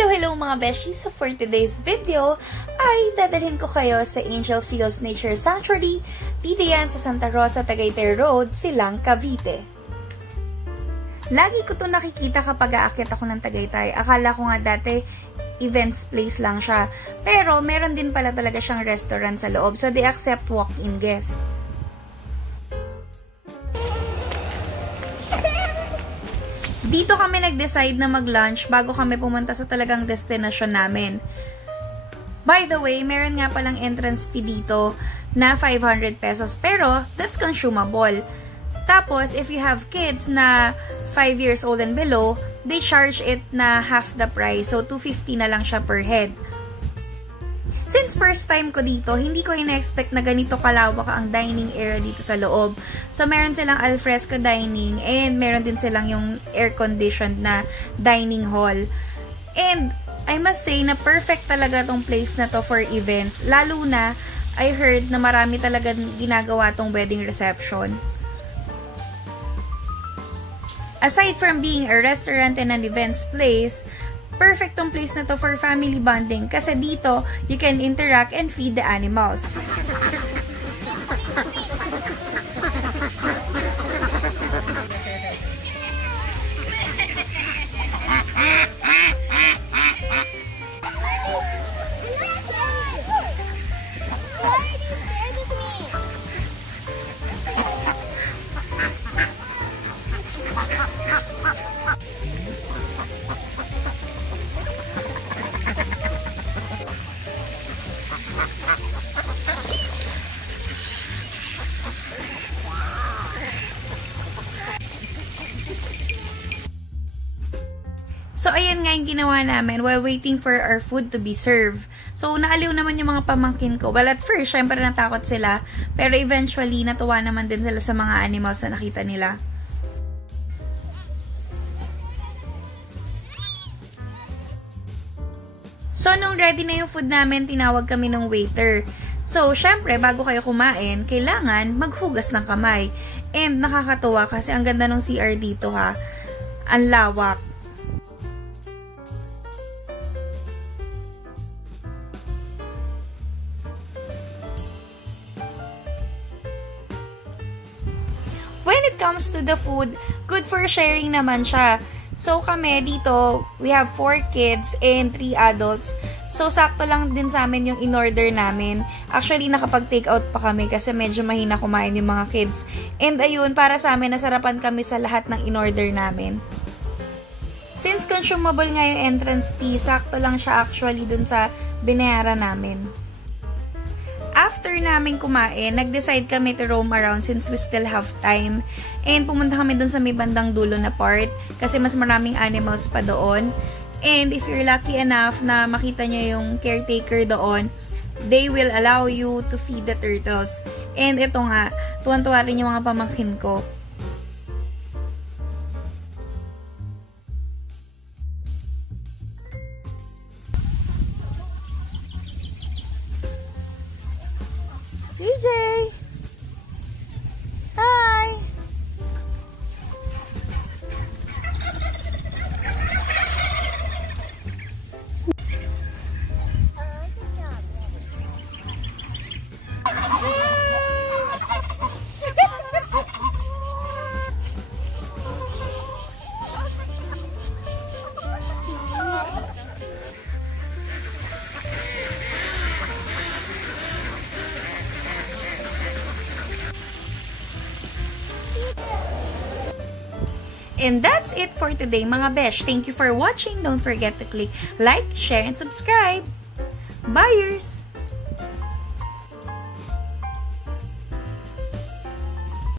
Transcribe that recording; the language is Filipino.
Hello mga beshies! So for today's video ay dadalhin ko kayo sa Angel Fields Nature Sanctuary dito yan sa Santa Rosa, Tagaytay Road, Silang, Cavite. Lagi ko to nakikita kapag aakyat ako ng Tagaytay. Akala ko nga dati events place lang siya. Pero meron din pala talaga siyang restaurant sa loob. So they accept walk-in guests. Dito kami nag-decide na mag-lunch bago kami pumunta sa talagang destination namin. By the way, meron nga palang entrance fee dito na 500 pesos. Pero, that's consumable. Tapos, if you have kids na 5 years old and below, they charge it na half the price. So, 250 na lang siya per head. Since first time ko dito, hindi ko ina-expect na ganito kalawak ang dining area dito sa loob. So, meron silang alfresco dining and meron din silang yung air-conditioned na dining hall. And, I must say na perfect talaga tong place na to for events. Lalo na, I heard na marami talaga ginagawa tong wedding reception. Aside from being a restaurant and an events place, perfect tong place na to for family bonding kasi dito, you can interact and feed the animals. So, ayan nga yung ginawa namin while waiting for our food to be served. So, naaliw naman yung mga pamangkin ko. Well, at first, syempre natakot sila. Pero eventually, natuwa naman din sila sa mga animals na nakita nila. So, nung ready na yung food namin, tinawag kami ng waiter. So, syempre, bago kayo kumain, kailangan maghugas ng kamay. And nakakatuwa kasi ang ganda ng CR dito ha. Ang lawak. When it comes to the food, good for sharing naman siya. So, kami dito, we have 4 kids and 3 adults. So, sakto lang din sa amin yung in-order namin. Actually, nakapag-take out pa kami kasi medyo mahina kumain yung mga kids. And ayun, para sa amin, nasarapan kami sa lahat ng in-order namin. Since consumable nga yung entrance fee, sakto lang siya actually dun sa binayaran namin. After namin kumain, nag-decide kami to roam around since we still have time. And pumunta kami dun sa may bandang dulo na part kasi mas maraming animals pa doon. And if you're lucky enough na makita nyo yung caretaker doon, they will allow you to feed the turtles. And ito nga, tuwan-tuwa rin yung mga pamangkin ko. DJ! Hi! And that's it for today mga besh. Thank you for watching. Don't forget to click like, share, and subscribe. Buyers!